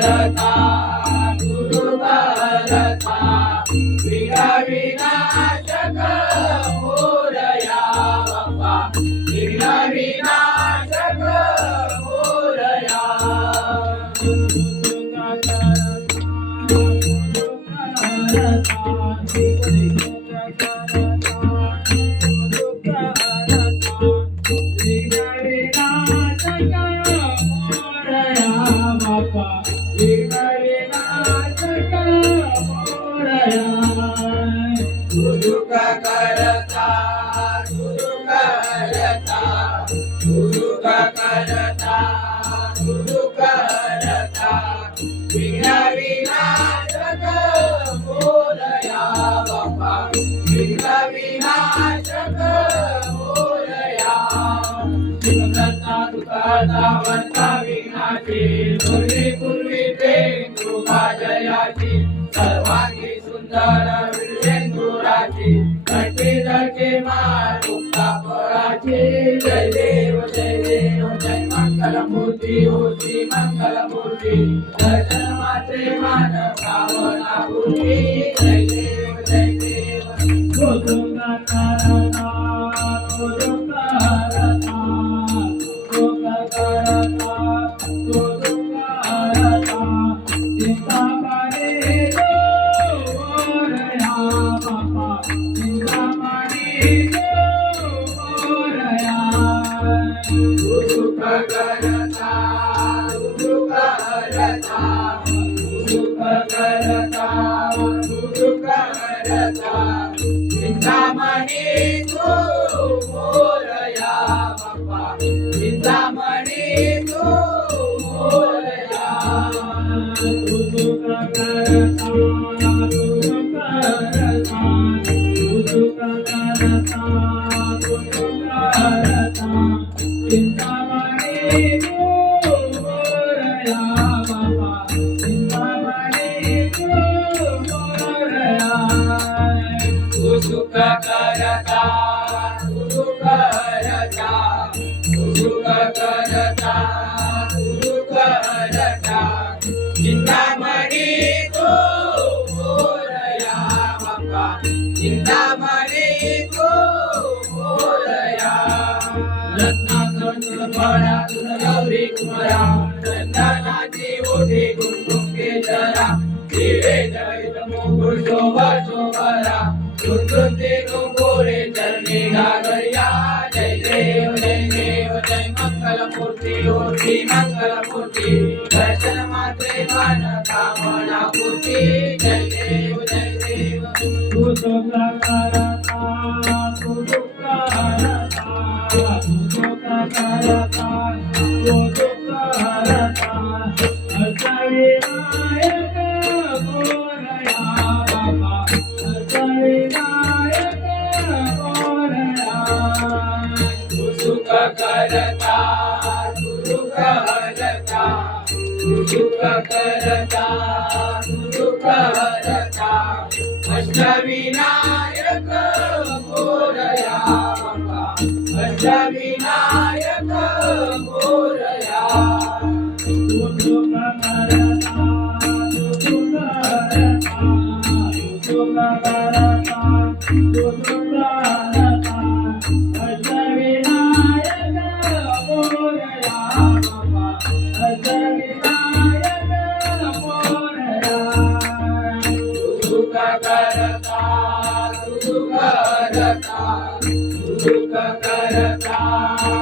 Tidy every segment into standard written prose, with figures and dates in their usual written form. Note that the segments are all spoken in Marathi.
करता गुरु करता विघ्न विनाशक मोरया बाप्पा विघ्न विनाशक मोरया गुरुक करता गुरुक करता गुरुक करता गुरुक करता विघ्न विनाशक मोरया बाप्पा विघ्न विनाशक मोरया करता दुःखाचा वंता विघ्नाची पूर्वी पूर्वी ते कृपा जयाची सर्वांगी सुंदर विरजेंदुराची कटी जळके मार मुक्ता फळाची जय देव जय मंगलमूर्ती हो श्री मंगलमूर्ती दर्शन मात्रे मान भावना पूर्ती जय देव गोदुंगा करता गोदुंगा करता गोदुंगा करता गोदुंगा करता चिंता करे सुख करता सुख करता सुख करता सुख करता चिंतामणी तू मोरया बाप्पा चिंतामणी तू मोरया सुख करता सुख करता सुख करता सुख करता चिंतामणी तू मोरया बाप्पा चिंतामणी तू मोरया सुख करता सुख करता सुख करता सुख करता चिंतामणी तू मोरया बाप्पा चिंतामणी तू मोरया रत्नाकर बळा गौरी कुमारा चंदनाची ओढी गुंगे जरा दिवे जळीत मुकुट शोभा शोभरा सुंदुते गोरे चरणी गागरिया जय देव जय मंगलमूर्ती हो श्री मंगलमूर्ती दर्शन मात्रे मान कामना पूर्ती जय देव तू सुखा करता तू दुःख हरता तू सुख करता तू दुःख हरता अष्टविनायक मोरया बाप्पा अष्टविनायक मोरया तू सुख करता तू दुःख हरता तू सुख करता तू दुःख हरता अष्टविनायक मोरया बाप्पा अष्टविनायक मोरया तू सुख करता तू सुख करता तू सुख करता तू सुख करता अष्टविनायक मोरया बाप्पा अष्टविनायक मोरया तू सुख करता तू सुख करता तू सुख करता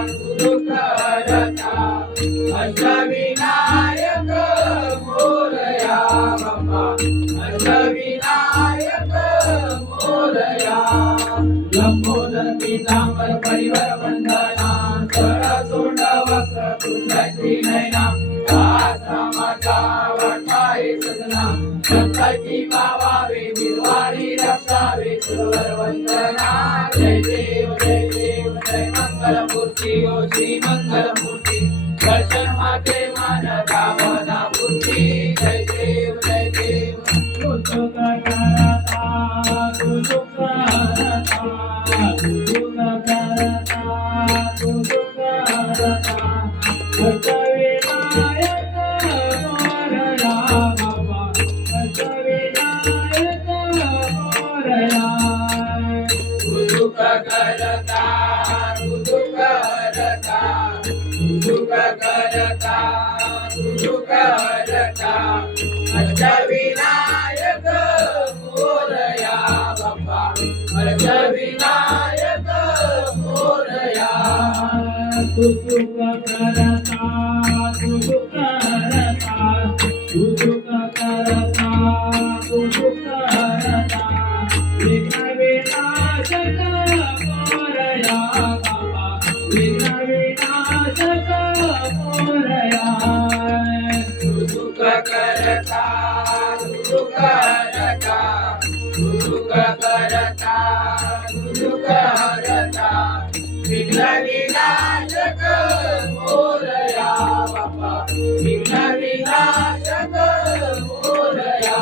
तू सुख करता अष्टविनायक मोरया बाप्पा अष्टविनायक मोरया लंबोदर पीतांबर परिवार वंदना सरसोंड वक्र कुंडली नयना आश्रमाचा वठाई सदना संतती पावावे निर्वाणी रक्षावे सुरवर वंदना जय देव जय मंगलमूर्ती हो श्री मंगलमूर्ती दर्शन माते मान कामना पूर्ती जय देव तू सुख करता तू सुख करता तू सुख करता तू सुख करता अष्टविनायक मोरया करता सुख हरता अष्टविनायक मोरया बाप्पा अष्टविनायक मोरया तू सुख करता तू सुख हरता तू सुख करता तू सुख हरता विघ्न विनाशक मोरया बाबा विघ्न विनाशक मोरया सुख करता सुख हरता सुख करता सुख हरता विघ्न विनाशक मोरया बाप्पा विघ्न विनाशक मोरया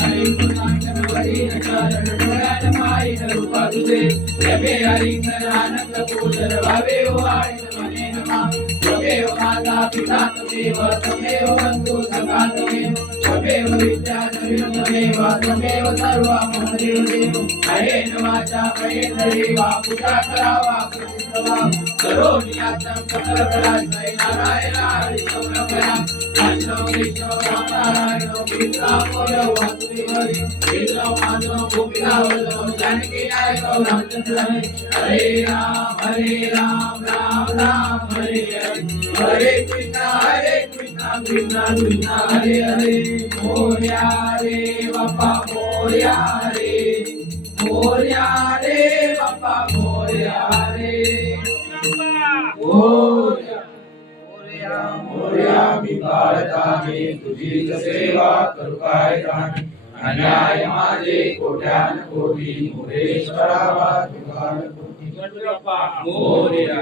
हरे कृष्ण हरे चरण डोळ्यात माईन रूपा तुझे जपे हरी आनंद पूजन भावे वाणी मने नमा त्वमेव माता पिता त्वमेव बंधु सखा त्वमेव विद्या त्वमेव सर्वं देव देव हरेण वाचा हरेण देवा पूजा करावा करोमि यातं सकलकलाश्रय नारायण हरि समर्पया वैष्णव वैष्णव नारायण कृष्णाय वासुदेवाय कृष्ण माधव गोपिकावल्लभ जानकी नायक रामचंद्र हरे राम राम राम हरे हरे हरे कृष्णा कृष्णा कृष्णा हरे हरे मोरया रे बाप्पा मोरया रे बाप्पा मोरया रे मोरया मी बाळता मी तुझी सेवा करू काय जाणे अन्याय माझे कोट्यान कोटी मोरेश्वरा वा तुझा कोटी मोरया